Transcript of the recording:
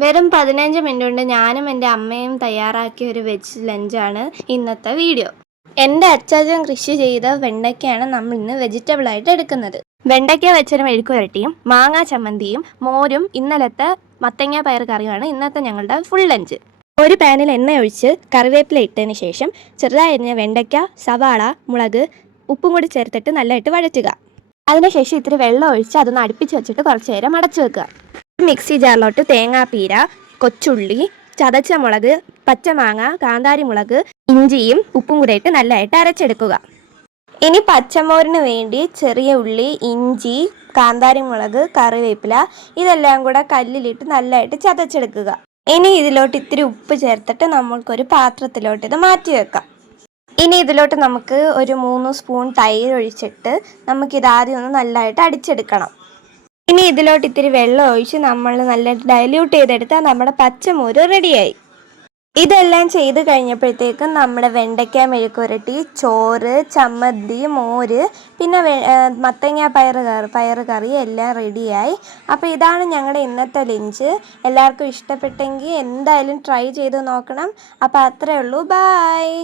വെറും 15 മിനിറ്റ് കൊണ്ട് ഞാനും എൻ്റെ അമ്മയും തയ്യാറാക്കിയ ഒരു വെജ് ലഞ്ചാണ് ഇന്നത്തെ വീഡിയോ. എൻ്റെ അച്ചാച്ചൻ കൃഷി ചെയ്ത വെണ്ടയ്ക്കയാണ് നമ്മൾ ഇന്ന് വെജിറ്റബിളായിട്ട് എടുക്കുന്നത്. വെണ്ടയ്ക്ക വെച്ചൊരു മെഴുക്കുവരട്ടിയും മാങ്ങാ ചമ്മന്തിയും മോരും ഇന്നലത്തെ മത്തങ്ങ പയർ കറിയുമാണ് ഇന്നത്തെ ഞങ്ങളുടെ ഫുൾ ലഞ്ച്. ഒരു പാനിൽ എണ്ണ ഒഴിച്ച് കറിവേപ്പില ഇട്ടതിന് ശേഷം ചെറുതായി അരിഞ്ഞ വെണ്ടയ്ക്ക, സവാള, മുളക്, ഉപ്പും കൂടി ചേർത്തിട്ട് നല്ലതായിട്ട് വഴറ്റുക. അതിനുശേഷം ഇത്തിരി വെള്ളം ഒഴിച്ച് അതൊന്ന് അടുപ്പിച്ച് വെച്ചിട്ട് കുറച്ച് നേരം അടച്ചു വെക്കുക. മിക്സി ജാറിലോട്ട് തേങ്ങാപ്പീര, കൊച്ചുള്ളി, ചതച്ച മുളക്, പച്ചമാങ്ങ, കാന്താരി മുളക്, ഇഞ്ചിയും ഉപ്പും കൂടെ ഇട്ട് നല്ലതായിട്ട് അരച്ചെടുക്കുക. ഇനി പച്ചമോരിന് വേണ്ടി ചെറിയ ഉള്ളി, ഇഞ്ചി, കാന്താരി മുളക്, കറിവേപ്പില ഇതെല്ലാം കൂടെ കല്ലിലിട്ട് നല്ലതായിട്ട് ചതച്ചെടുക്കുക. ഇനി ഇതിലോട്ട് ഇത്തിരി ഉപ്പ് ചേർത്തിട്ട് നമ്മൾക്കൊരു പാത്രത്തിലോട്ട് ഇത് മാറ്റി വെക്കാം. ഇനി ഇതിലോട്ട് നമുക്ക് ഒരു 3 സ്പൂൺ തൈര് ഒഴിച്ചിട്ട് നമുക്കിതാദ്യം ഒന്ന് നല്ലതായിട്ട് അടിച്ചെടുക്കണം. ഇനി ഇതിലോട്ട് ഇത്തിരി വെള്ളം ഒഴിച്ച് നമ്മൾ നല്ലതായിട്ട് ഡൈല്യൂട്ട് ചെയ്തെടുത്താൽ നമ്മുടെ പച്ചമോര് റെഡിയായി. ഇതെല്ലാം ചെയ്ത് കഴിഞ്ഞപ്പോഴത്തേക്കും നമ്മുടെ വെണ്ടയ്ക്ക മെഴുക്കുവരട്ടി, ചോറ്, ചമ്മന്തി, മോര്, പിന്നെ മത്തങ്ങ പയർ കറി എല്ലാം റെഡിയായി. അപ്പോൾ ഇതാണ് ഞങ്ങളുടെ ഇന്നത്തെ ലഞ്ച്. എല്ലാവർക്കും ഇഷ്ടപ്പെട്ടെങ്കിൽ എന്തായാലും ട്രൈ ചെയ്ത് നോക്കണം. അപ്പോൾ അത്രയേ ഉള്ളൂ. ബായ്.